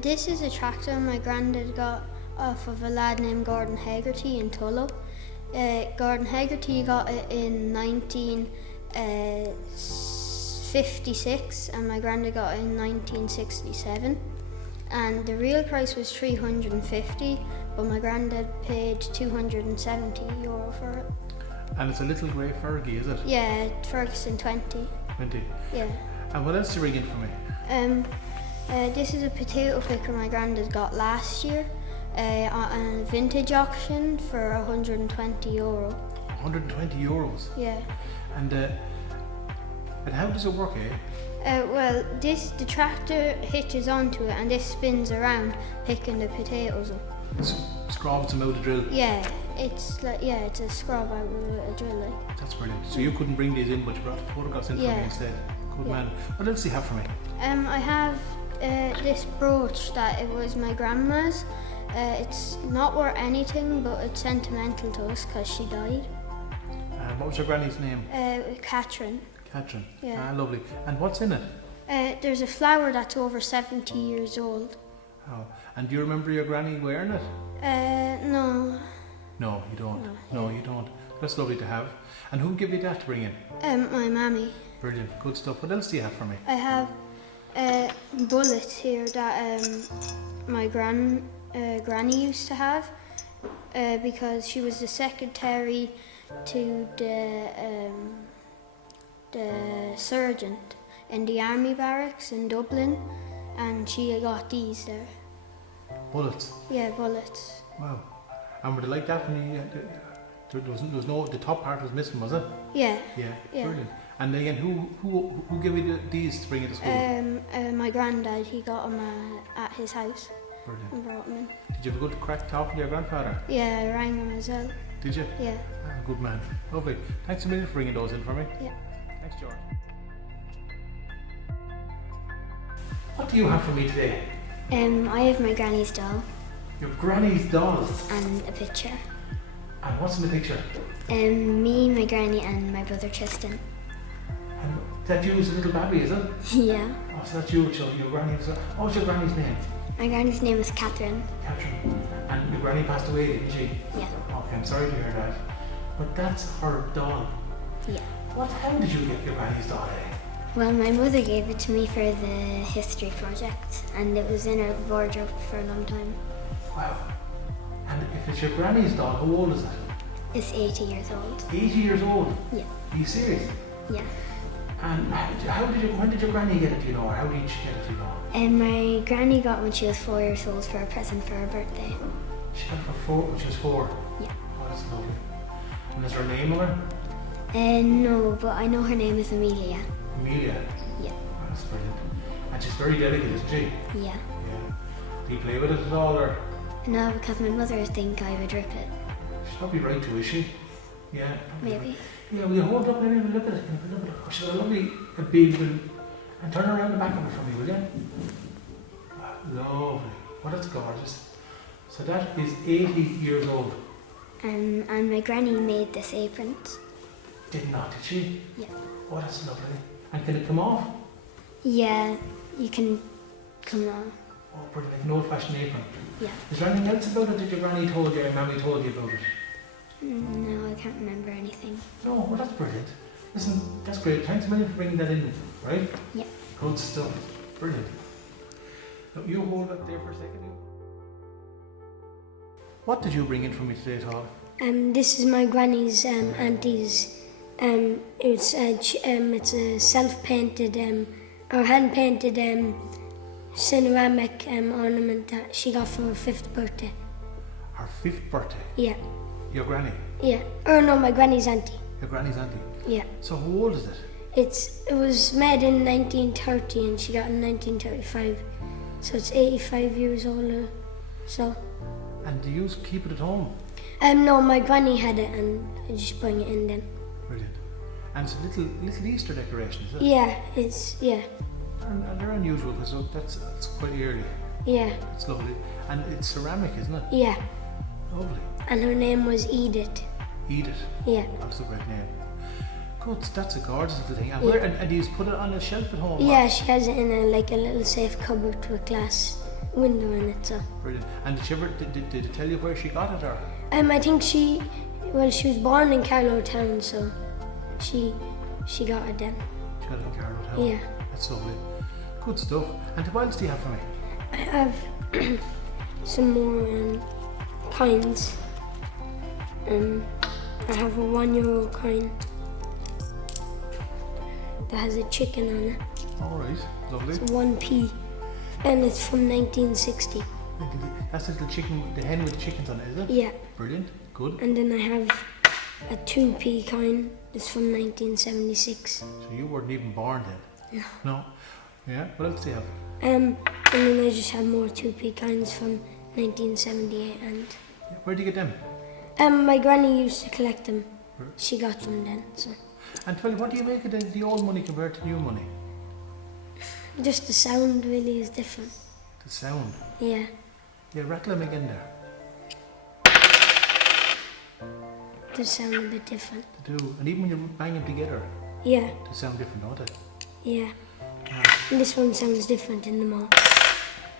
This is a tractor my granddad got off of a lad named Gordon Haggerty in Tullow. Gordon Haggerty got it in 1956 and my granddad got it in 1967. And the real price was 350, but my granddad paid €270 for it. And it's a little grey Fergie, is it? Yeah, Ferguson 20. 20. Yeah. And what else did you bring in for me? This is a potato picker my granddad got last year on a vintage auction for €120. €120? Yeah. And how does it work, eh? Well, the tractor hitches onto it and this spins around picking the potatoes up. Scrobs them out the drill? Yeah, it's a scrub out with a drill. Like. That's brilliant. So you couldn't bring these in, but you brought photographs in for me instead. Good man. What else do you have for me? I have this brooch that it was my grandma's. It's not worth anything, but it's sentimental to us because she died. What was your granny's name? Catherine. Catherine. Yeah. Lovely. And what's in it? There's a flower that's over 70 years old. Oh. And do you remember your granny wearing it? No. No, you don't. No, you don't. That's lovely to have. And who gave you that to bring in? My mammy. Brilliant. Good stuff. What else do you have for me? I have bullets here that my granny used to have because she was the secretary to the sergeant in the army barracks in Dublin, and she got these there. Bullets? Yeah, bullets. Wow. And were they like that when you... there was no... The top part was missing, was it? Yeah. Yeah. Yeah. Brilliant. And again, who gave you these to bring into school? My granddad, he got them at his house. Brilliant. And brought them in. Did you have a good crack talking to your grandfather? Yeah, I rang him as well. Did you? Yeah. Good man. Lovely. Thanks a million for bringing those in for me. Yeah. Thanks, George. What do you have for me today? I have my granny's doll. Your granny's doll? And a picture. And what's in the picture? Me, my granny and my brother Tristan. And that you as a little baby, is it? Yeah. Oh, so that's you, your granny. What's your granny's name? My granny's name is Catherine. Catherine. And your granny passed away, didn't she? Yeah. Okay, I'm sorry to hear that. But that's her doll. Yeah. How did you get your granny's doll, eh? Well, my mother gave it to me for the history project, and it was in her wardrobe for a long time. Wow. And if it's your granny's doll, how old is it? It's 80 years old. 80 years old? Yeah. Are you serious? Yeah. And when did your granny get it, do you know, or how did she get it, do you know? My granny got it when she was 4 years old for a present for her birthday. She got it when she was 4? Yeah. Oh, that's lovely. And is there a name on her? No, but I know her name is Amelia. Amelia? Yeah. Oh, that's brilliant. And she's very delicate, isn't she? Yeah. Yeah. Do you play with it at all, or? No, because my mother would think I would rip it. She's probably right to, is she? Yeah. Maybe. Right. Yeah, will you hold up and look at it? Look at it. Oh, she's got a lovely big and turn around the back of it for me, will you? Oh, lovely. Oh, that's gorgeous. So that is 80 years old. And my granny made this apron. Did not, did she? Yeah. Oh, that's lovely. And can it come off? Yeah, you can come on. Oh, brilliant. Like an old-fashioned apron. Yeah. Is there anything else about it that your granny told you or mammy told you about it? No, I can't remember anything. No, well, that's brilliant. Listen, that's great. Thanks a million for bringing that in, right? Yeah. Good stuff. Brilliant. Now, you hold that there for a second. What did you bring in for me today, Todd? This is my granny's auntie's. It's a self-painted or hand-painted ceramic ornament that she got for her 5th birthday. Her 5th birthday? Yeah. Your granny? Yeah. Or no, my granny's auntie. Your granny's auntie? Yeah. So how old is it? It was made in 1930 and she got it in 1935. So it's 85 years older. So. And do you keep it at home? No, my granny had it and I just bring it in then. Brilliant. And it's a little Easter decoration, is it? Yeah, And they're unusual because that's quite early. Yeah. It's lovely. And it's ceramic, isn't it? Yeah. Lovely. And her name was Edith. Edith? Yeah. That's a great name. Good, that's a gorgeous little thing. And, and do you just put it on a shelf at home? Yeah, she has it in a little safe cupboard with glass window in it. So Brilliant. And did she ever did it tell you where she got it, or? I think she was born in Carlow town, so she got it then. She got it in Carlow town. Yeah. That's lovely. Good stuff. And what else do you have for me? I have some more coins. I have a €1 coin that has a chicken on it. All right, lovely. It's 1p, and it's from 1960. That's the little chicken, the hen with the chickens on it, is it? Yeah. Brilliant. Good. And then I have a 2p coin. It's from 1976. So you weren't even born then? No. No. Yeah. What else do you have? And then I just have more 2p coins from 1978. And Where do you get them? my granny used to collect them. She got them then. So And tell me, what do you make of the old money compared to new money? just the sound really is different. The sound. Yeah. Yeah, rattle them again there. They sound a bit different. They do. And even when you bang them together, Yeah. they sound different, don't they? Yeah. And this one sounds different in them all.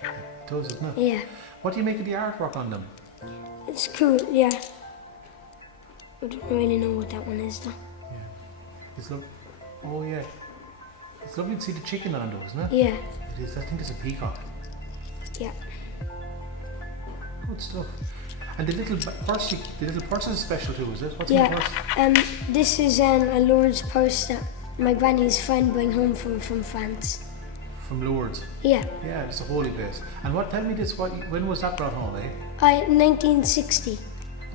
It does, doesn't it? Yeah. What do you make of the artwork on them? It's cool, yeah. I don't really know what that one is though. Yeah. It's lovely. Oh yeah. It's lovely to see the chicken on those, isn't it? Yeah. It is. I think it's a peacock. Yeah. Good stuff. And the little purse is special too, is it? What's in Yeah. the purse? This is a Lourdes purse that my granny's friend bring home from France. From Lourdes. Yeah. Yeah, it's a holy place. And tell me this, when was that brought home, eh? 1960.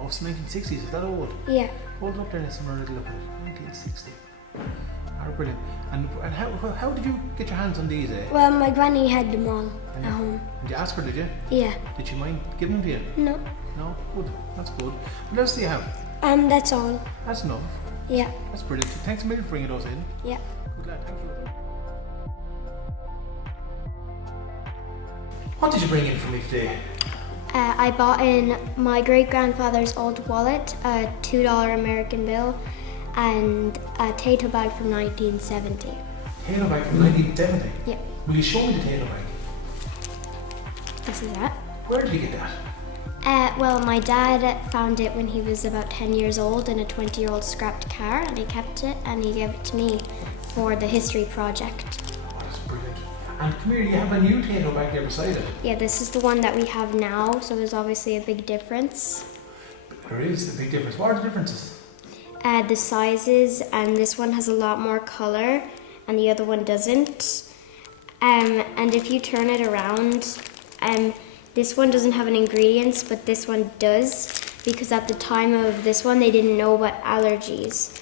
Oh, it's 1960s, is that old? Yeah. Hold it up there and let's have a little look at it. 1960. Oh, brilliant. And how did you get your hands on these, eh? Well, my granny had them all at home. Did you ask her, did you? Yeah. Did she mind giving them to you? No. No? Good. That's good. What else do you have? That's all. That's enough. Yeah. That's brilliant. Thanks a million for bringing those in. Yeah. Good lad, thank you. What did you bring in for me today? I bought in my great-grandfather's old wallet, a $2 American bill, and a tato bag from 1970. Tato bag from 1970? Yeah. Will you show me the tato bag? This is that. Where did you get that? Well, my dad found it when he was about 10 years old in a 20-year-old scrapped car, and he kept it and he gave it to me for the history project. Oh, that's brilliant. And come here, you have a new tato bag there beside it. Yeah, this is the one that we have now, so there's obviously a big difference. There is a big difference. What are the differences? The sizes, and this one has a lot more color and the other one doesn't. And if you turn it around, this one doesn't have any ingredients, but this one does, because at the time of this one they didn't know about allergies.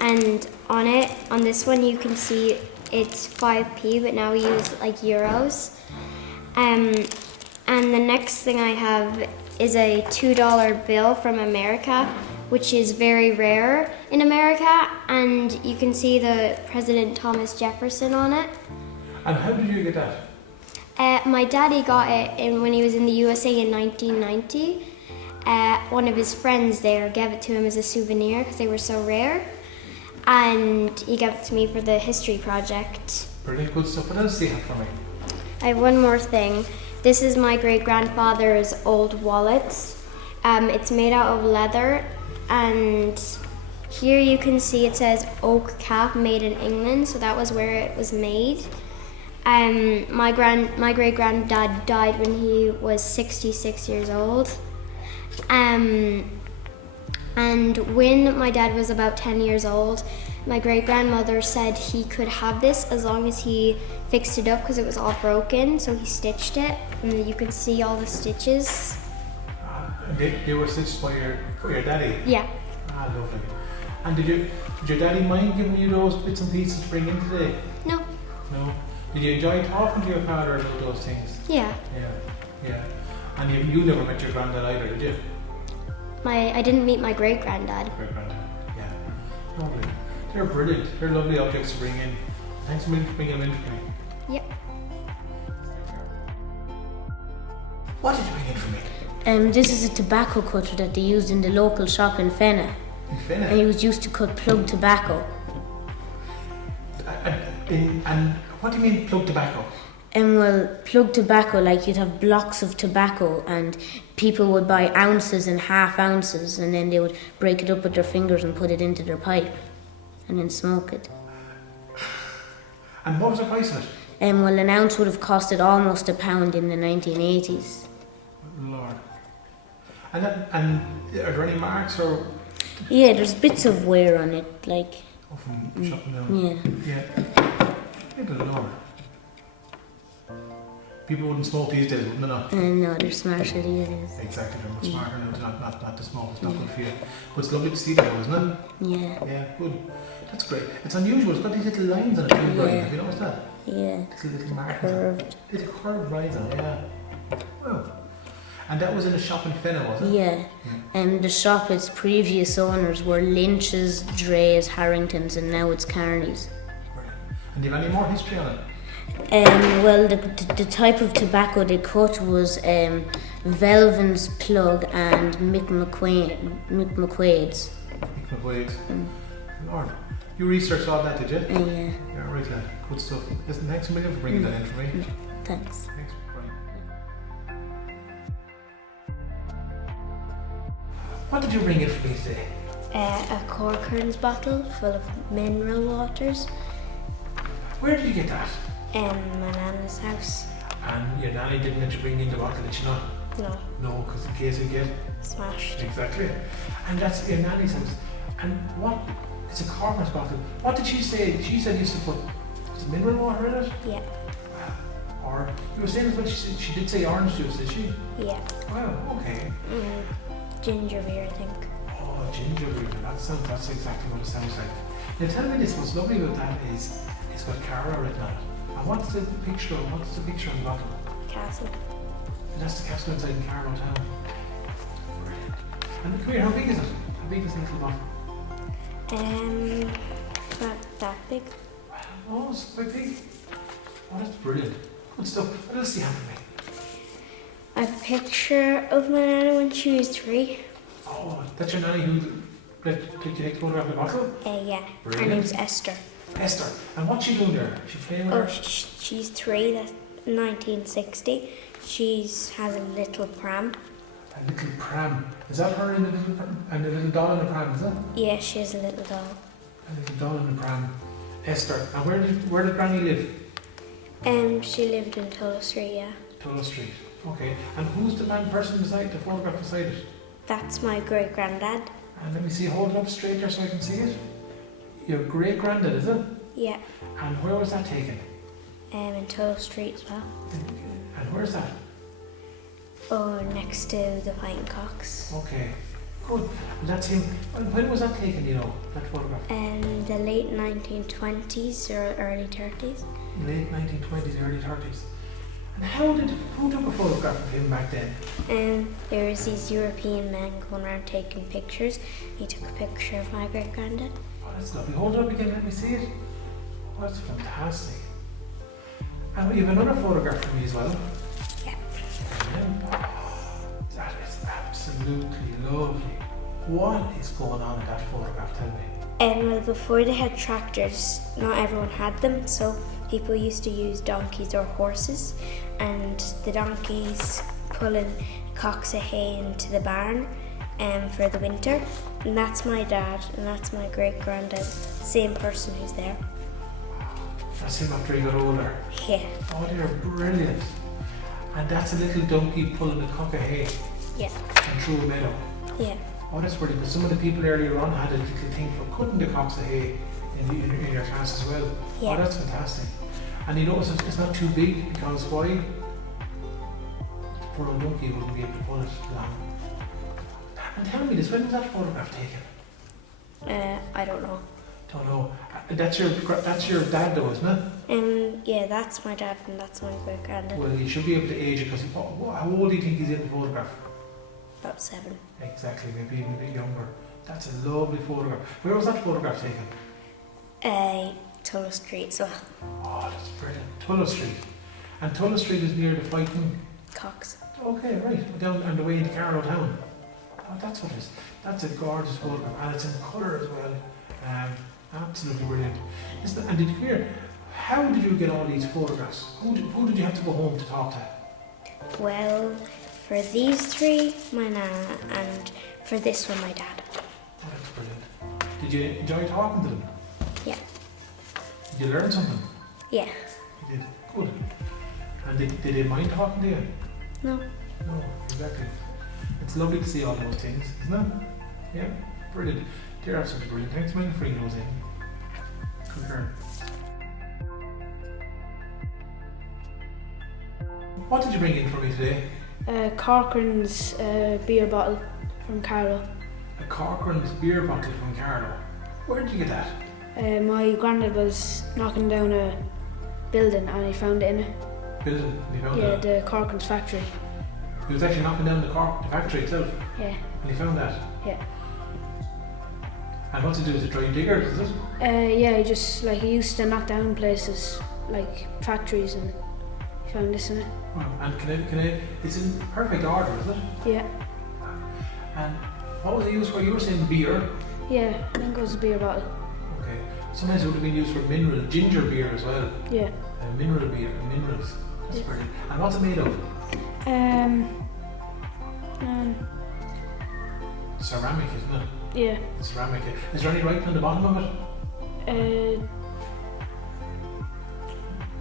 And on this one you can see it's 5p, but now we use like euros. And the next thing I have is a $2 bill from America, which is very rare in America, and you can see the President Thomas Jefferson on it. And how did you get that? My daddy got it when he was in the USA in 1990. One of his friends there gave it to him as a souvenir because they were so rare, and he gave it to me for the history project. Brilliant, good stuff. What else do you have for me? I have one more thing. This is my great-grandfather's old wallet. It's made out of leather, and here you can see it says oak cap, made in England, so that was where it was made. My great-granddad died when he was 66 years old. And when my dad was about 10 years old, my great-grandmother said he could have this as long as he fixed it up because it was all broken, so he stitched it, and you can see all the stitches. They were stitched by your daddy? Yeah. Ah, lovely. And did your daddy mind giving you those bits and pieces to bring in today? No. No? Did you enjoy talking to your father about those things? Yeah. Yeah. And you never met your granddad either, did you? I didn't meet my great-granddad. Great-granddad, yeah. Lovely. They're brilliant. They're lovely objects to bring in. Thanks a million for bringing them in for me. Yep. What did you bring in for me? This is a tobacco cutter that they used in the local shop in Fenna. In Fenna? And it was used to cut plug tobacco. And what do you mean plug tobacco? Well, plug tobacco, like you'd have blocks of tobacco and people would buy ounces and half ounces and then they would break it up with their fingers and put it into their pipe and then smoke it. And what was the price of it? Well, an ounce would have costed almost £1 in the 1980s. Lord. And are there any marks or? Yeah, there's bits of wear on it, like. Oh, from shutting down. Yeah. Yeah. Good Lord. People wouldn't smoke these days, wouldn't they not? No, they're smarter these days. Exactly, they're much smarter now to not to smoke. It's not good for you. But it's lovely to see that though, isn't it? Yeah. Yeah, good. That's great. It's unusual. It's got these little lines on it too, Brian. Yeah. Have you noticed that? Yeah. Little markings. Curved. Little curved lines on it, yeah. Wow. And that was in a shop in Fenna, was it? Yeah. The shop, its previous owners were Lynch's, Dre's, Harrington's, and now it's Carney's. Brilliant. And do you have any more history on it? Well, the type of tobacco they cut was Velvin's Plug and Mick McQuaid's. Mick McQuaid's. Lord. You researched all that, did you? Yeah. Yeah, right, lad. Good stuff. Listen, thanks a million for bringing that in for me. Thanks. Thanks, Brian. What did you bring in for me today? A Corcoran's bottle full of mineral waters. Where did you get that? My nana's house. And your nanny didn't let you bring in the bottle, did she not? No, No, because in case you get... smashed. Exactly. And that's your nanny's house. And what? It's a Corcoran's bottle. What did she say? She said you used to put mineral water in it? Yeah, Or you were saying as well, she did say orange juice, did she? yeah. Wow, okay. Ginger beer, I think. Oh, ginger beer. That's exactly what it sounds like. Now tell me this, what's lovely about that is it's got Carlow written on it. And what's the picture on the bottle? Castle. And that's the castle inside in Carlow town. Brilliant. And come here, how big is it? How big is the little bottle? About that big. Oh, it's quite big. Oh, that's brilliant. Good stuff. What else do you have for me? A picture of my nana when she was 3. Oh, that's your nanny who did you take a photograph of the bottle? Yeah. Brilliant. Her name's Esther. Esther. And what's she doing there? She playing with Oh, her? she's 3. That's 1960. She has a little pram. A little pram. Is that her in the little pram? And a little doll in the pram, is it? Yeah, she has a little doll. A little doll in the pram. Esther. And where did Granny live? She lived in Tullow Street, yeah. Tullow Street. Okay. And who's the person beside the photograph beside it? That's my great granddad. And let me see, hold it up straight there so I can see it. Your great granddad, is it? Yeah. And where was that taken? In Tullow Street as well. And where's that? Oh, next to the Pint Cocks. Okay. Good. And that's him. And when was that taken, you know, that photograph? The late 1920s or early 30s. Late 1920s, early 30s. And who took a photograph of him back then? There was these European men going around taking pictures. He took a picture of my great granddad. Oh, that's lovely. Hold it up again, let me see it. Oh, that's fantastic. And you have another photograph for me as well. Yeah. That is absolutely lovely. What is going on in that photograph? Tell me. Well, before they had tractors, not everyone had them, so people used to use donkeys or horses, and the donkeys pulling cocks of hay into the barn for the winter. And that's my dad, and that's my great granddad, same person who's there. That's him after he got older. Yeah. Oh, they're brilliant. And that's a little donkey pulling a cock of hay. Yeah. And through a meadow. Yeah. Oh, that's brilliant. Because some of the people earlier on had a little thing for cutting the cocks of hay in your class as well. Yeah. Oh, that's fantastic. And you notice it's not too big because why? Poor old donkey wouldn't be able to pull it long. And tell me this, when was that photograph taken? I don't know. Don't know. That's your dad though, isn't it? Yeah, that's my dad and that's my great granddad. Well, you should be able to age it because how old do you think he's in the photograph? About 7. Exactly, maybe even a bit younger. That's a lovely photograph. Where was that photograph taken? Tullow Street, so Oh, that's brilliant. Tullow Street. And Tullow Street is near the fighting. Cocks. Okay, right. Down on the way into Carlow town. Oh, that's what it is. That's a gorgeous photograph, and it's in colour as well. Absolutely brilliant. And did you hear? How did you get all these photographs? Who did you have to go home to talk to? Well, for these three, my nana, and for this one, my dad. Oh, that's brilliant. Did you enjoy talking to them? Yeah. Did you learn something? Yeah. You did. Good. And did they mind talking to you? No. No, exactly. It's lovely to see all those things, isn't it? Yeah, brilliant. They're absolutely brilliant. Thanks a million for bringing those in. Good girl. What did you bring in for me today? Corcoran's beer bottle from Carlow. A Corcoran's beer bottle from Carlow. Where did you get that? My granddad was knocking down a building and he found it in it. Building? You found Yeah, that? the Corcoran's factory. He was actually knocking down the factory itself. Yeah, And he found that. yeah. And what's it do? Is it dry diggers, is it? Yeah, he used to knock down places like factories and he found this in it. Wow. And it's in perfect order, is it? Yeah, And what was it used for? You were saying beer. yeah, I think it was a beer bottle. Okay. Sometimes it would have been used for mineral, ginger beer as well. Yeah. Mineral beer, minerals. That's Yeah. brilliant. And what's it made of? Ceramic, isn't it? Yeah. Ceramic. Is there any writing on the bottom of it? Uh,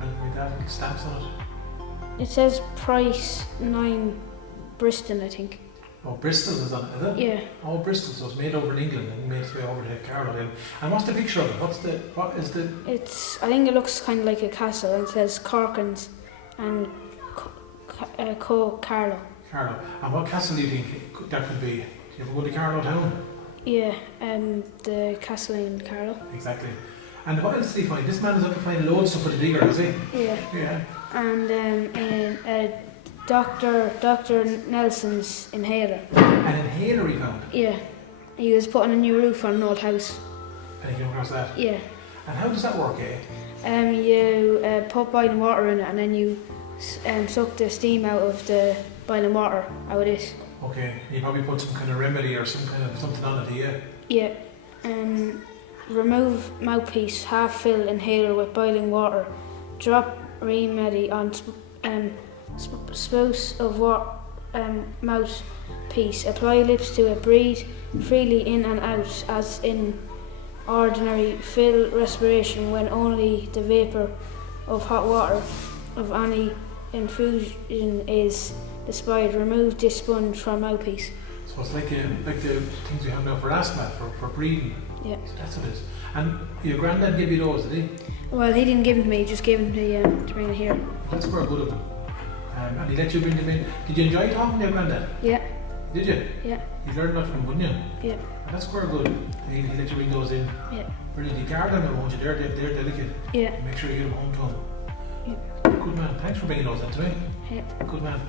And with that, stamps on it? it says price 9 Bristol, I think. Oh, Bristol is on it, is it? Yeah. Oh, Bristol, so it's made over in England and made its way over to Carlow then. And what's the picture of it? What is the... I think it looks kind of like a castle and it says Corcoran's and Carlow. Carlow. And what castle do you think that could be? Do you ever go to Carlow town? Yeah, the castle in Carlow. Exactly. And what else did he find? This man is up to find loads of stuff for the digger, is he? Yeah. Yeah. And Dr. Nelson's inhaler. An inhaler he found. Yeah. He was putting a new roof on an old house. And he came across that. Yeah. And how does that work, eh? You put boiling water in it and then you suck the steam out of the boiling water out of this. Okay. And you probably put some kind of remedy or some kind of something on it, yeah? Yeah. Remove mouthpiece, half fill inhaler with boiling water. Drop remedy on spouse of mouthpiece. Apply lips to it. Breathe freely in and out as in ordinary. Fill respiration when only the vapor of hot water of any infusion is despite. Remove this sponge from mouthpiece. So it's like the things we have now for asthma, for breathing. Yeah. So that's what it is. And your granddad gave you those, did he? Well, he didn't give them to me, he just gave them to bring it here. That's very good of him. And he let you bring them in. Did you enjoy talking to your granddad? Yeah, Did you? yeah, You learned a lot from him, wouldn't you? yeah, And that's quite good. He let you bring those in. yeah, Brilliant. You guard them, won't you? They're delicate. yeah, Make sure you get them home to him. yeah. Good man. Thanks for bringing those in to me. Yeah. Good man.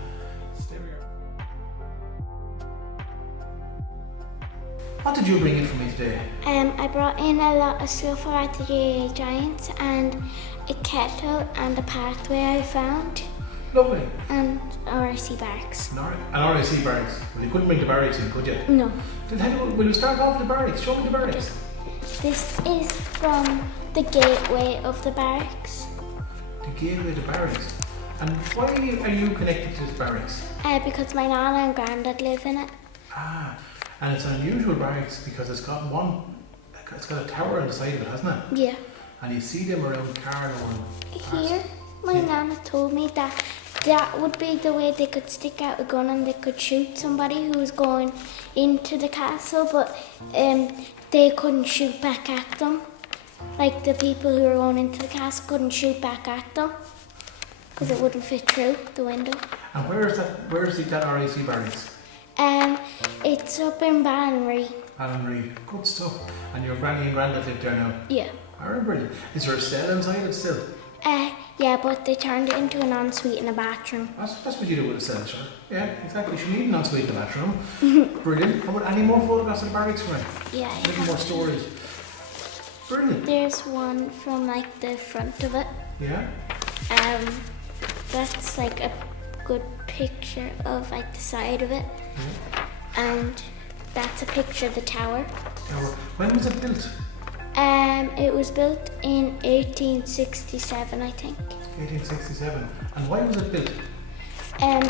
Stay where you are. What did you bring in for me today? I brought in a lot of stuff about the GA Giants and a kettle and a pathway I found Lovely. and RC barracks. An RIC barracks. Well, you couldn't bring the barracks in, could you? No, Then will you start off with the barracks? Show me the barracks. this is from the gateway of the barracks The gateway to barracks. And why are you connected to this barracks? because my nana and granddad live in it. Ah, and it's an unusual barracks because it's got a tower on the side of it, hasn't it? Yeah. And you see them around Carlow and Here, my nana told me that would be the way they could stick out a gun and they could shoot somebody who was going into the castle, but they couldn't shoot back at them. Like the people who were going into the castle couldn't shoot back at them because it wouldn't fit through the window. And where is that RAC barracks? It's up in Banbury. Alan Reid. Good stuff. And your granny and granddad live there now? Yeah. I remember. Is there a cell inside it still? Yeah, but they turned it into an ensuite and a bathroom. That's what you do with a cell, sure. Yeah, exactly. You need an ensuite in the bathroom. Brilliant. How about any more photographs of the barracks for me? Yeah. A little more stories. Brilliant. There's one from like the front of it. Yeah? That's like a good picture of like the side of it. Yeah. And that's a picture of the tower. Now, when was it built? It was built in 1867, I think. 1867. And why was it built?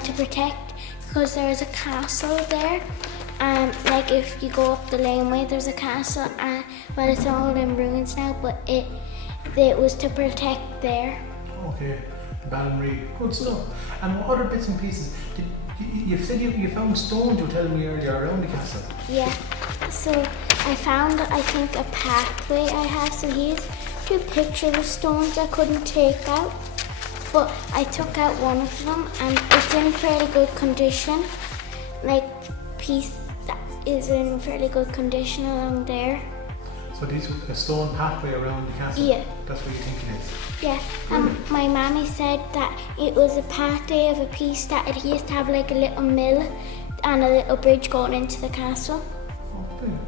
To protect, because there is a castle there. Like if you go up the laneway, there's a castle. Well, it's all in ruins now, but it was to protect there. Okay, the Ballinree. Good stuff. And what other bits and pieces? You said you found stones, you were telling me earlier, around the castle. Yeah, so I found, I think, a pathway I have. So here's two pictures of stones I couldn't take out, but I took out one of them and it's in fairly good condition. Like, piece that is in fairly good condition along there. So these a stone pathway around the castle? Yeah. That's what you think it is? Yeah, my mammy said that it was a pathway of a piece that it used to have like a little mill and a little bridge going into the castle.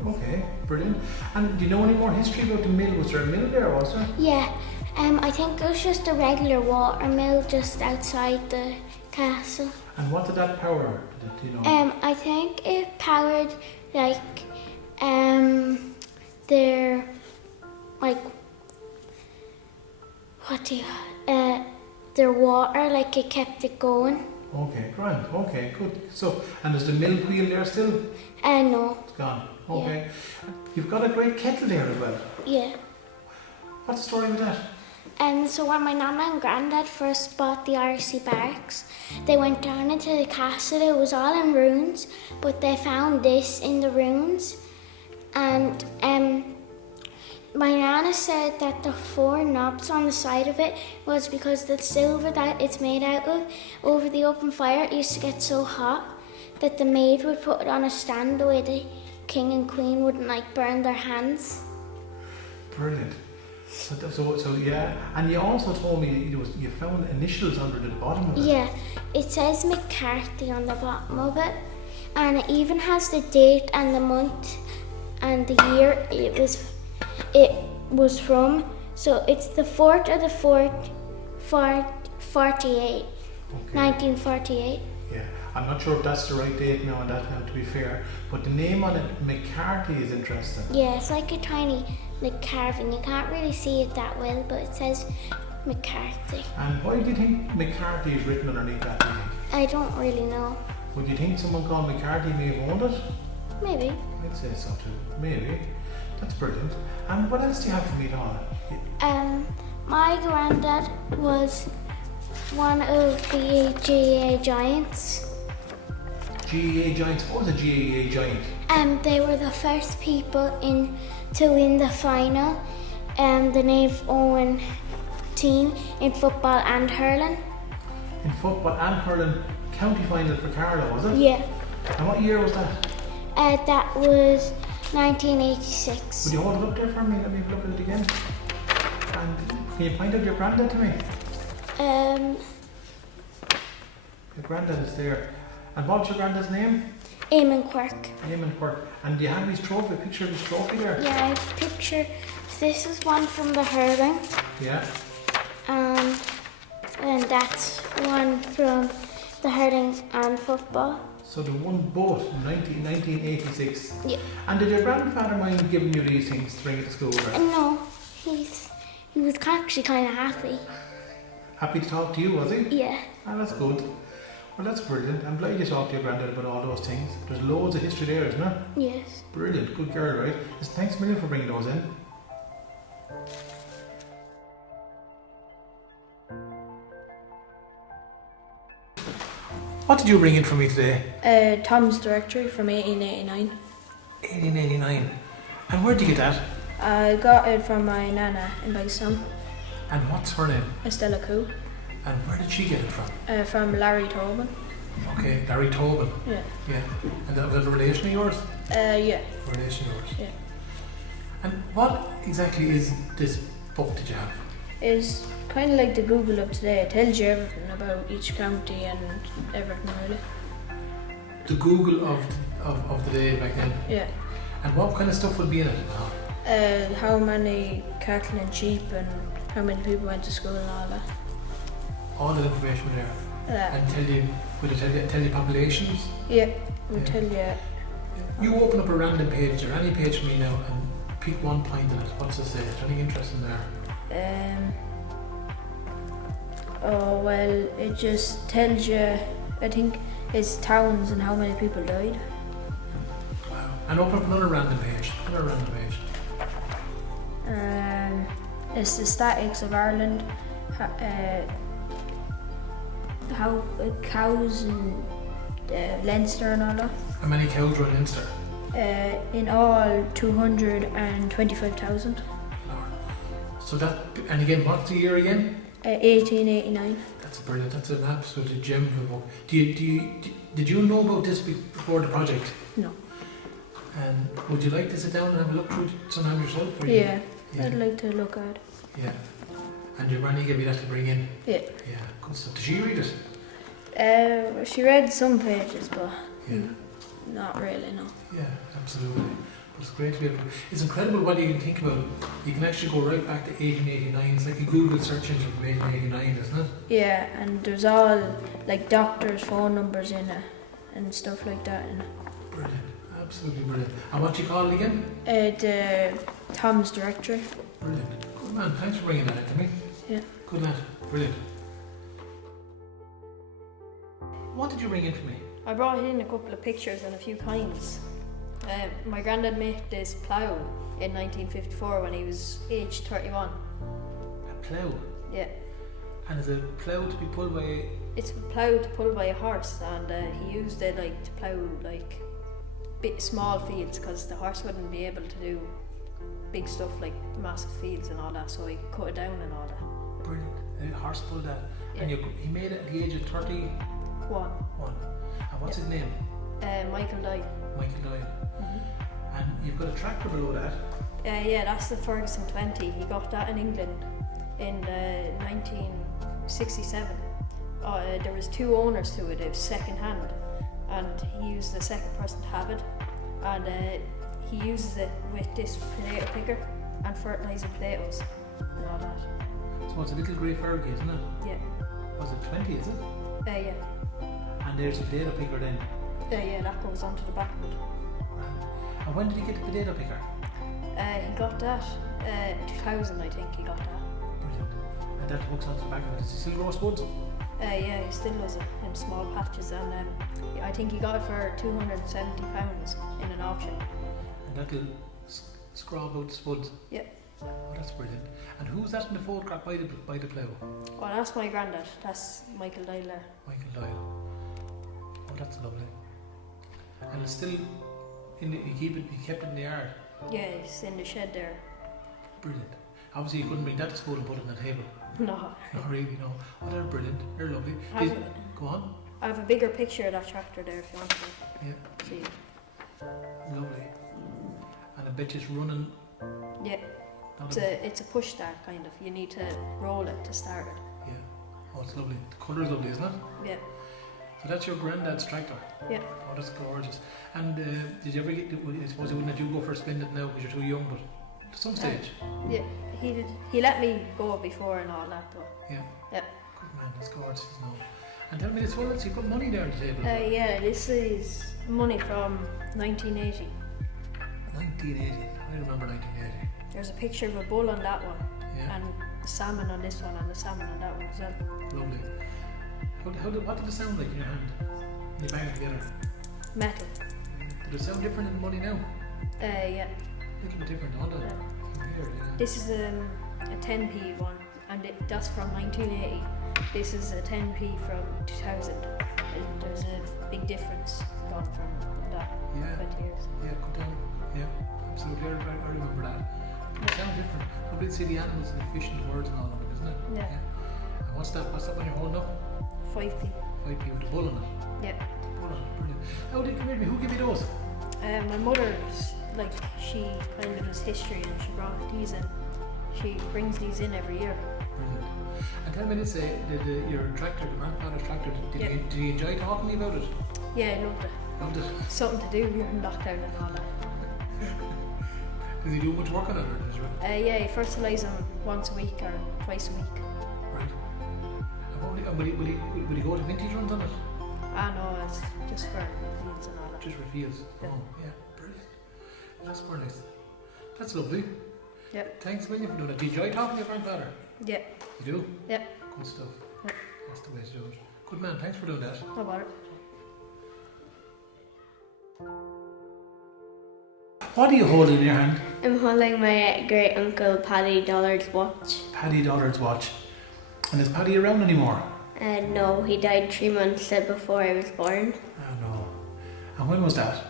Okay, brilliant. And do you know any more history about the mill? Was there a mill there, was there? Yeah, I think it was just a regular water mill just outside the castle. And what did that power? Do you know? I think it powered like their their water, like it kept it going. Okay, grand. Okay, good. So, and is the mill wheel there still? No. It's gone. Okay. Yeah. You've got a great kettle there as well. Yeah. What's the story with that? So when my nana and granddad first bought the RC barracks, they went down into the castle. It was all in ruins, but they found this in the ruins. And my nana said that the 4 knobs on the side of it was because the silver that it's made out of, over the open fire, it used to get so hot that the maid would put it on a stand the way the king and queen wouldn't like burn their hands. Brilliant. So yeah, and you also told me you found initials under the bottom of it. Yeah, it says McCarthy on the bottom of it, and it even has the date and the month and the year it was from. So it's the 4th of the 4th, 48, 1948. Yeah, I'm not sure if that's the right date now, and that now to be fair, but the name on it, McCarthy, is interesting. Yeah, it's like a tiny carving. You can't really see it that well, but it says McCarthy. And why do you think McCarthy is written underneath that, do you think? I don't really know. Would you think someone called McCarthy may have owned it? Maybe. I'd say so too. Maybe. That's brilliant. And what else do you have for me, Donna? My granddad was one of the GAA giants. GAA giants? What was a GAA giant? They were the first people to win the final, the Nave Owen team in football and hurling. In football and hurling, county final for Carlow, was it? Yeah. And what year was that? That was 1986. Would you hold it up there for me? Let me look at it again. And can you point out your granddad to me? Your granddad is there. And what's your granddad's name? Eamon Quirk. Eamon Quirk. And do you have his trophy, a picture of his trophy there? Yeah, I have a picture. This is one from the hurling. Yeah. And that's one from the hurling and football. So they won both in 1986. Yeah. And did your grandfather mind giving you these things to bring you to school? Or? No, he was actually kind of happy. Happy to talk to you, was he? Yeah. Oh, that's good. Well, that's brilliant. I'm glad you talked to your granddad about all those things. There's loads of history there, isn't there? Yes. Brilliant. Good girl, right? Listen, thanks a million for bringing those in. What did you bring in for me today? Tom's Directory from 1889. 1889. And where'd you get that? I got it from my nana in Bagstone, And what's her name? Estella Coo, And where did she get it from? from Larry Tobin. Okay, Larry Tobin. Yeah. Yeah. And that was a relation of yours? Yeah. Relation of yours. Yeah. And what exactly is this book that you have? It's kind of like the Google of today. It tells you everything about each county and everything really. The Google of the day back then? Yeah. And what kind of stuff would be in it? How many cattle and sheep and how many people went to school and all that. All the information there. And would it tell you populations? Yeah, we Yeah. tell you. You open up a random page or any page for me now, and pick one point in it. What's it say? Is there anything interesting there? Oh well, it just tells you, I think, it's towns and how many people died. Wow. And open up another random page. It's the statics of Ireland, how cows and Leinster and all that. How many cows were in Leinster? In all, 225,000. So that, and again, what's the year again? 1889. That's brilliant. That's an absolute gem of a book. Did you know about this before the project? No. And would you like to sit down and have a look through it sometime yourself? Or Yeah, yeah. I'd like to look at it. Yeah. And your granny gave you that to bring in? Yeah. Yeah, good stuff. Did she read it? She read some pages, but Yeah. not really, no. Yeah, absolutely. But it's great to be able to, it's incredible what you can think about. You can actually go right back to 1889. It's like a Google search engine from 1889, isn't it? Yeah, and there's all like doctors' phone numbers in it and stuff like that. Brilliant. Absolutely brilliant. And what do you call it again? The Tom's Directory. Brilliant. Good man. Thanks for bringing that in to me. Yeah. Good lad. Brilliant. What did you bring in for me? I brought in a couple of pictures and a few coins. My granddad made this plough in 1954 when he was aged 31. A plough? Yeah. And is a plough to be pulled by... It's a plough to pull by a horse, and he used it like to plough like small fields because the horse wouldn't be able to do big stuff like massive fields and all that, so he cut it down and all that. Brilliant. A horse pulled that. Yeah. And he made it at the age of 31. And what's his name? Michael Doyle. Michael Doyle. Mm-hmm. And you've got a tractor below that. Yeah, that's the Ferguson 20. He got that in England in 1967. There was two owners to it. It was second hand, and he was the second person to have it. And he uses it with this potato picker and fertilising potatoes and all that. So it's a little grey Fergie, isn't it? Yeah. Was it 20, is it? Yeah. And there's a potato picker then. Yeah, that goes onto the back of it. And when did he get the potato picker? He got that 2000, I think. He got that. Brilliant. And that hooks onto the back of it. Does he still roast woods? Yeah, he still does it in small patches, and I think he got it for £270 in an auction. And that'll scrub out the spuds? Yeah. Oh, that's brilliant. And who's that in the photograph by the plough? Well, that's my granddad. That's Michael Doyle there. Michael Doyle. Oh, that's lovely. And it's still he kept it in the yard. Yeah, it's in the shed there. Brilliant. Obviously you couldn't bring that to school and put it on the table. No. Not really, no. Oh, they're brilliant. They're lovely. Go on. I have a bigger picture of that tractor there if you want to Yeah. see. Lovely. And I bet it's running. Yeah. It's a push start kind of. You need to roll it to start it. Yeah. Oh, it's lovely. The colour's lovely, isn't it? Yeah. So that's your granddad's tractor? Yeah. Oh, that's gorgeous. And did you ever get, I suppose you wouldn't let you go for a spin it now because you're too young, but at some stage? Yeah. He let me go before and all that, but... Yeah. Yeah. Good man, that's gorgeous. No. And tell me this, well, you've got money there on the table. Yeah, this is money from 1980. 1980. I remember 1980. There's a picture of a bull on that one, Yeah. and salmon on this one, and the salmon on that one as well. Lovely. What did it sound like in your hand? When you bang it together? Metal. Did it sound different in money now? Yeah. A little bit different, don't it? Yeah. Weird, yeah. This is a 10p one, and that's from 1980. This is a 10p from 2000. There's a big difference gone from that Yeah. 20 years. Yeah, good down. Yeah, absolutely. I remember that. It sounds different. But we'll see the animals and the fish and the birds and all of it, isn't it? Yeah. And what's that one you're holding up? 5p. 5p with the bull on it. Yeah. Bull on it, brilliant. How did come here? Who gave you those? My mother's she kind of has history, and she brought these in. She brings these in every year. Brilliant. And tell me this, your tractor, the grandfather's tractor, did Yeah. you enjoy talking to me about it? Yeah, I loved it. Loved it. Something to do during lockdown and all that. Does he do much work on it, or does he? Yeah, he fertilises them once a week or twice a week. Right. And will he go to vintage runs on it? No, it's just for fields and all that. Just for fields? Yeah. Oh, yeah, brilliant. That's very nice. That's lovely. Yep. Thanks a million for doing it. Do you enjoy talking to your grandfather? Yeah. You do? Yep. Good stuff. Yep. That's the way to do it. Good man, thanks for doing that. No bother. What are you holding in your hand? I'm holding my great uncle Paddy Dollard's watch. Paddy Dollard's watch. And is Paddy around anymore? No, he died 3 months before I was born. Oh no. And when was that?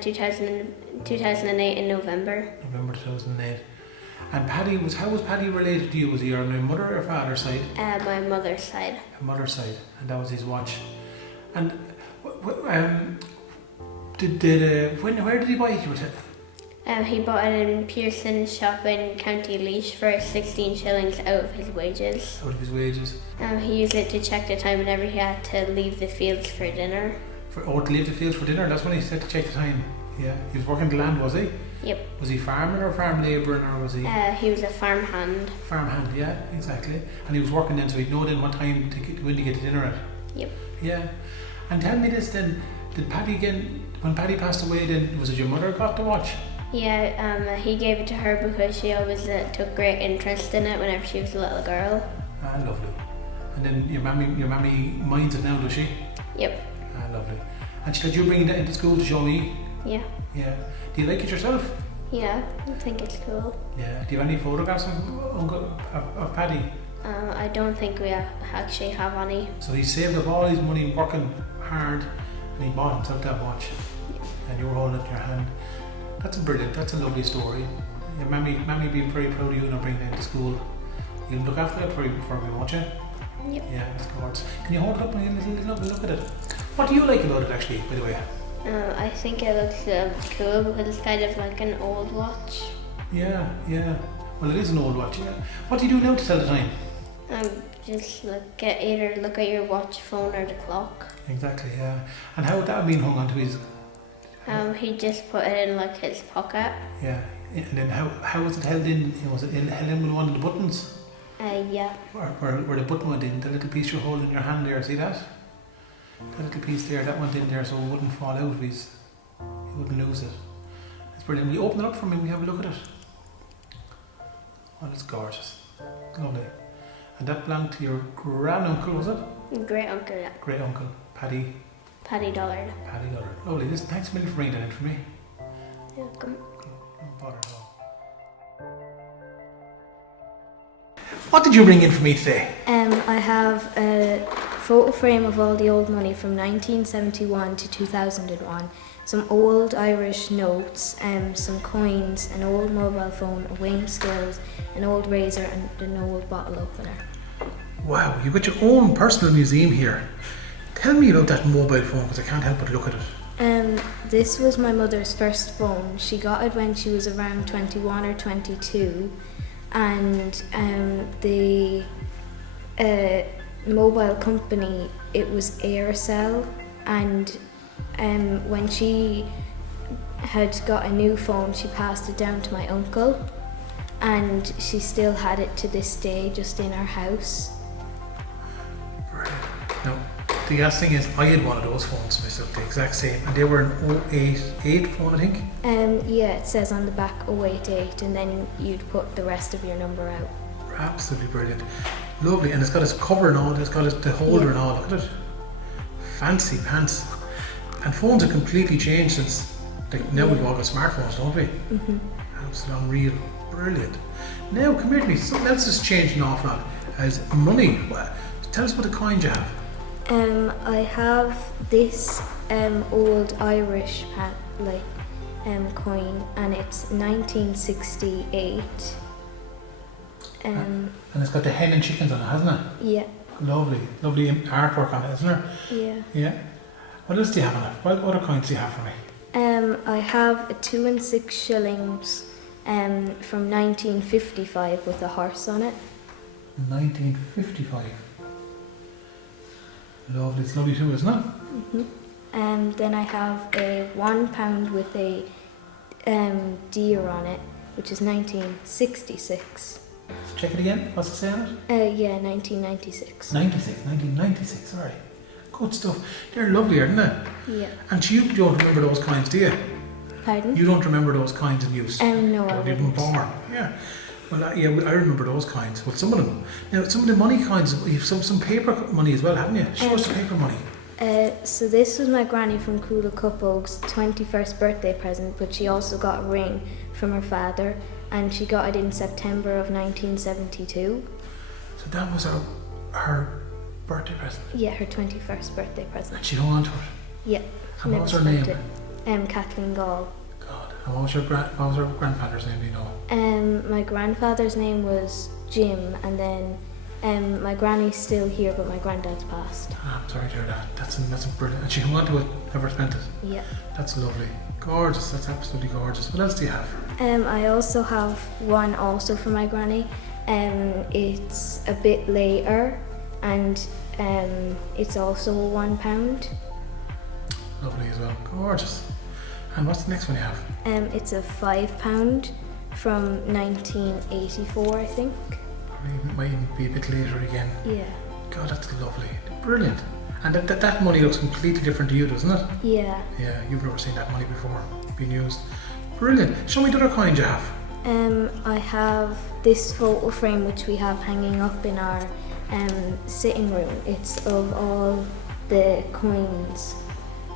2008 in November. November 2008. And how was Paddy related to you? Was he on your mother or father's side? My mother's side. Your mother's side. And that was his watch. And where did he buy it? He bought it in Pearson's shop in County Laois for 16 shillings out of his wages. Out of his wages. He used it to check the time whenever he had to leave the fields for dinner. To leave the fields for dinner? That's when he said to check the time. Yeah. He was working the land, was he? Yep. Was he farming or farm labouring, or was he? He was a farm hand. Farm hand, yeah, exactly. And he was working then, so he'd know then what time when to get to dinner at. Yep. Yeah. And tell me this then, when Paddy passed away then, was it your mother got the watch? Yeah, he gave it to her because she always took great interest in it whenever she was a little girl. Ah, lovely. And then your mammy minds it now, does she? Yep. Ah, lovely. And she said you bring that into school to show me? Yeah. Yeah. Do you like it yourself? Yeah, I think it's cool. Yeah. Do you have any photographs of Paddy? I don't think we actually have any. So he saved up all his money working hard and he bought himself that watch. Yeah. And you were holding it in your hand. That's a lovely story. Your mammy being very proud of you and bringing it into school. You'll look after that for me, won't you? Yep. Yeah, of course. Can you hold it up and look at it? What do you like about it actually, by the way? I think it looks cool because it's kind of like an old watch. Yeah. Well, it is an old watch, yeah. What do you do now to tell the time? Just either look at your watch, phone or the clock. Exactly, yeah. And how would that have been hung onto his... He just put it in like his pocket. Yeah. And then how was it held in? Was it held in with one of the buttons? Yeah. Where the button went in, the little piece you're holding in your hand there, see that? The little piece there, that went in there so it wouldn't fall out if he wouldn't lose it. It's brilliant. Will you open it up for me and we have a look at it? Oh, it's gorgeous. Lovely. And that belonged to your granduncle, was it? Great uncle, yeah. Great uncle, Paddy Dollard. Paddy Dollar. Lovely. Listen, thanks a million for bringing that in for me. You're welcome. No bother at all. What did you bring in for me today? I have a photo frame of all the old money from 1971 to 2001, some old Irish notes, some coins, an old mobile phone, a weighing scales, an old razor and an old bottle opener. Wow, you've got your own personal museum here. Tell me about that mobile phone because I can't help but look at it. This was my mother's first phone. She got it when she was around 21 or 22, and the mobile company, it was Aircell, and when she had got a new phone she passed it down to my uncle, and she still had it to this day just in our house. Brilliant. Now, the gas thing is, I had one of those phones myself, the exact same, and they were an 088 phone, I think. Yeah, it says on the back 088, and then you'd put the rest of your number out. Absolutely brilliant. Lovely, and it's got its cover and all, it's got the holder and all, look at it. Fancy pants. And phones have completely changed since, now we've all got smartphones, don't we? Mm-hmm. Absolutely unreal. Brilliant. Now, come here to me, something else has changed an awful lot, as money. Tell us what the coins you have. I have this old Irish coin, and it's 1968. And it's got the hen and chickens on it, hasn't it? Yeah. Lovely artwork on it, isn't there? Yeah. Yeah. What else do you have on it? What other coins do you have for me? I have a 2 and 6 shillings from 1955 with a horse on it. 1955. Lovely, it's lovely too, isn't it? Mm-hmm. Then I have a £1 with a deer on it, which is 1966. Check it again. What's it say on it? Yeah, 1996. 1996, sorry. Good stuff. They're lovely, aren't they? Yeah. And you don't remember those coins, do you? Pardon? You don't remember those coins in use? No, I Or they weren't wouldn't. born. Yeah. Well, I remember those coins. Well, some of them. Now, some of the money coins, you've some paper money as well, haven't you? Show us the paper money. So this was my granny from Cruinniu Cupboard's 21st birthday present, but she also got a ring from her father, and she got it in September of 1972. So that was her birthday present. Yeah, her 21st birthday present. And she hung on to it. Yeah. And what was her spent name? it. Kathleen Gall. God. And what was her grandfather's name, do you know? My grandfather's name was Jim, and then my granny's still here, but my granddad's passed. I'm sorry to hear that. That's brilliant. And she hung on to it, never spent it. Yeah. That's lovely. Gorgeous. That's absolutely gorgeous. What else do you have? I also have one also for my granny. It's a bit later, and it's also £1. Lovely as well. Gorgeous. And what's the next one you have? It's a £5 from 1984, I think. Probably might even be a bit later again. Yeah. God, that's lovely. Brilliant. And that money looks completely different to you, doesn't it? Yeah. Yeah, you've never seen that money before being used. Brilliant. Show me the other coins you have. I have this photo frame which we have hanging up in our sitting room. It's of all the coins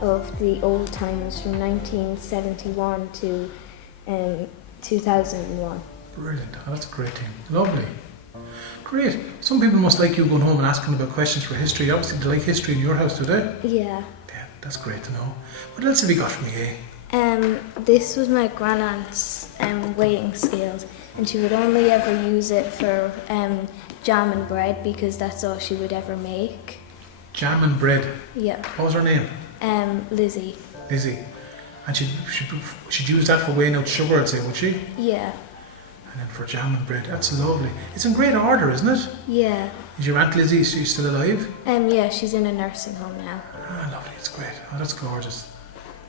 of the old times from 1971 to 2001. Brilliant. Oh, that's a great thing. Lovely. Great. Some people must like you going home and asking about questions for history. Obviously, they like history in your house, do they? Yeah. Yeah, that's great to know. What else have you got for me, eh? This was my grandaunt's weighing scales, and she would only ever use it for jam and bread because that's all she would ever make. Jam and bread. Yeah. What was her name? Lizzie. Lizzie. And she'd use that for weighing out sugar, I'd say, would she? Yeah. And then for jam and bread. That's lovely. It's in great order, isn't it? Yeah. Is your Aunt Lizzie, she's still alive? Yeah, she's in a nursing home now. Ah, lovely. It's great. Oh, that's gorgeous.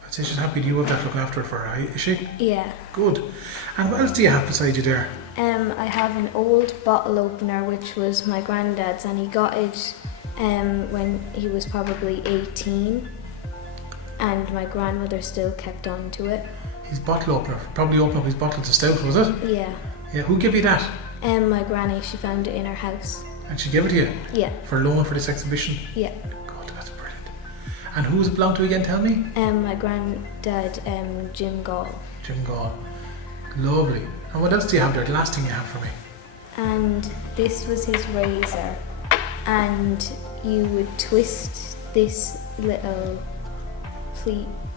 I'd say she's happy you have that looking after her for her, is she? Yeah. Good. And what else do you have beside you there? I have an old bottle opener which was my granddad's, and he got it when he was probably 18, and my grandmother still kept on to it. His bottle opener. Probably opened up his bottles of stout, was it? Yeah. Yeah. Who gave you that? My granny, she found it in her house. And she gave it to you? Yeah. For loan for this exhibition? Yeah. God, that's brilliant. And who does it belong to again, tell me? My granddad, Jim Gall. Jim Gall. Lovely. And what else do you have there? The last thing you have for me? And this was his razor. And you would twist this little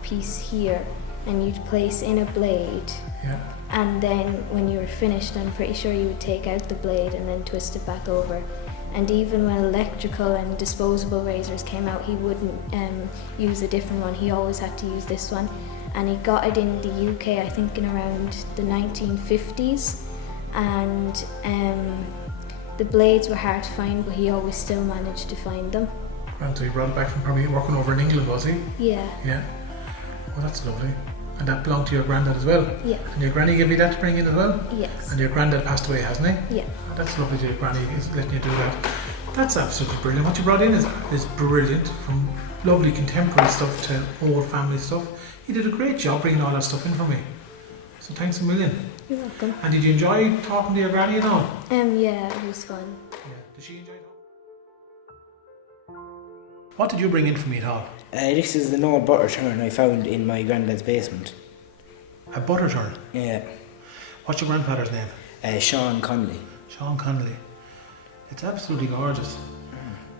piece here, and you'd place in a blade. Yeah. And then when you were finished, I'm pretty sure you would take out the blade and then twist it back over. And even when electrical and disposable razors came out, he wouldn't use a different one. He always had to use this one. And he got it in the UK, I think, in around the 1950s. And the blades were hard to find, but he always still managed to find them. And so he brought it back from probably working over in England, was he? Yeah. Yeah. Oh, that's lovely. And that belonged to your granddad as well? Yeah. And your granny gave you that to bring in as well? Yes. And your granddad passed away, hasn't he? Yeah. Oh, that's lovely that your granny is letting you do that. That's absolutely brilliant. What you brought in is brilliant, from lovely contemporary stuff to old family stuff. You did a great job bringing all that stuff in for me. So thanks a million. You're welcome. And did you enjoy talking to your granny at all? Yeah, it was fun. Yeah. Did she enjoy it? What did you bring in for me at all? This is an old butter churn I found in my granddad's basement. A butter churn? Yeah. What's your grandfather's name? Sean Connolly. Sean Connolly. It's absolutely gorgeous.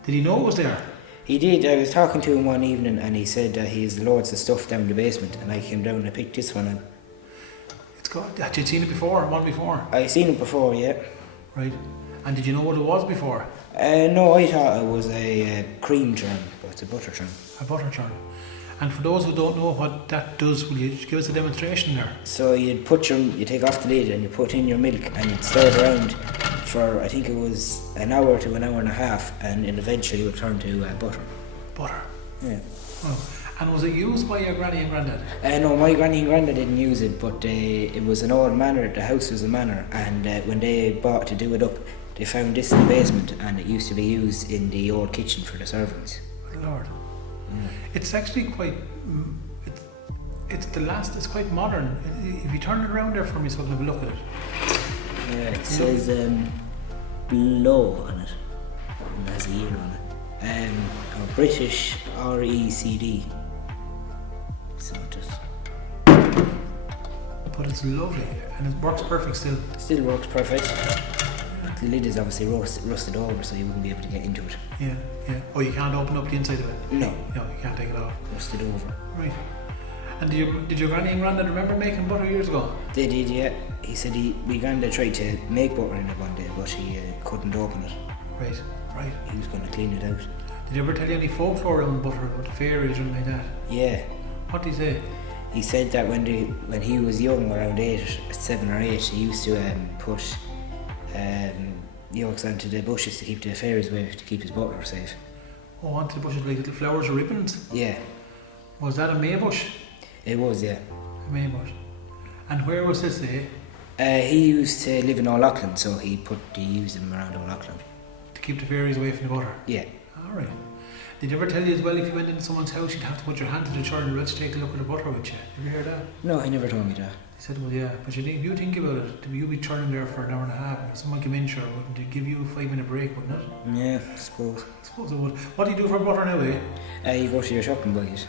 Did he know it was there? He did. I was talking to him one evening and he said that he has loads of stuff down in the basement, and I came down and I picked this one out. It's got. Had you seen it before? One before? I seen it before, yeah. Right. And did you know what it was before? No, I thought it was a cream churn, but it's a butter churn. A butter churn. And for those who don't know what that does, will you give us a demonstration there? So you take off the lid and you put in your milk and you'd stir it around for, I think it was an hour to an hour and a half, and then eventually it would turn to butter. Butter? Yeah. Oh. And was it used by your granny and granddad? No, my granny and granddad didn't use it, but it was an old manor. The house was a manor, and when they bought to do it up, they found this in the basement, and it used to be used in the old kitchen for the servants. Good Lord. It's actually quite... It's quite modern. If you turn it around there for me so I can have a look at it. Yeah, it says blow on it. And it has a year on it. British RECD. So just. But it's lovely and it works perfect still. Still works perfect. The lid is obviously rusted over, so you wouldn't be able to get into it. Yeah. Oh, you can't open up the inside of it? No. No, you can't take it off. Rusted over. Right. And did your granny and granddad remember making butter years ago? They did, yeah. He said my granddad tried to make butter in it one day, but he couldn't open it. Right. He was going to clean it out. Did he ever tell you any folklore around butter about the fairies or anything like that? Yeah. What did he say? He said that when he was young, around 7 or 8, he used to put yolks onto the bushes to keep the fairies away, to keep his butter safe. Oh, onto the bushes like little flowers or ribbons? Yeah. Was that a maybush? It was, yeah. A maybush. And where was this, he used to live in O'Loughlin, so he used them around O'Loughlin. To keep the fairies away from the butter? Yeah. Alright. Did you ever tell you as well, if you went into someone's house, you'd have to put your hand to the churn and to take a look at the butter with you? Have you heard that? No, he never told me that. He said, well, yeah. But if you think about it, you'd be churning there for an hour and a half, and if someone came in, sure, wouldn't it give you a 5-minute break, wouldn't it? Yeah, I suppose. I suppose it would. What do you do for butter now, You go to your shop and buy it.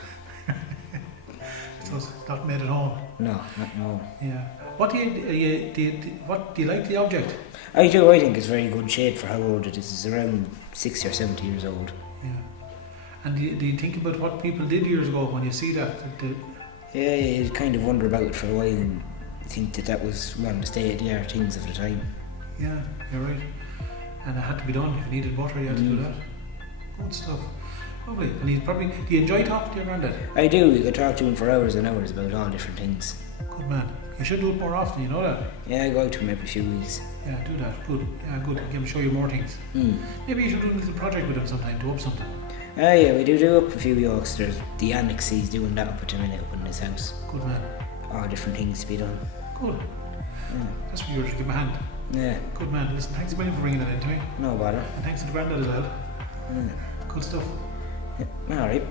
So it's not made at home? No, not no. Yeah. What do you like the object? I do. I think it's very good shape for how old it is. It's around 60 or 70 years old. Yeah. And do you think about what people did years ago when you see that? Yeah, you kind of wonder about it for a while and think that was one of the state-of-the-art things of the time. Yeah, you're right. And it had to be done. If you needed butter, you had to do that. Good stuff. Lovely. And do you enjoy talking to your granddad? I do. You could talk to him for hours and hours about all different things. Good man. You should do it more often, you know that? Yeah, I go out to him every few weeks. Yeah, do that. Good. Yeah, good. Give him show you more things. Maybe you should do a little project with him sometime to up something. Yeah, we do up a few yolks. There's the annex, he's doing that up at the minute up in his house. Good man. All different things to be done. Good. That's for yours. Give him a hand. Yeah. Good man. Listen, thanks a million for bringing that in to me. No bother. And thanks to the granddad as well. Good stuff. Yeah. Alright.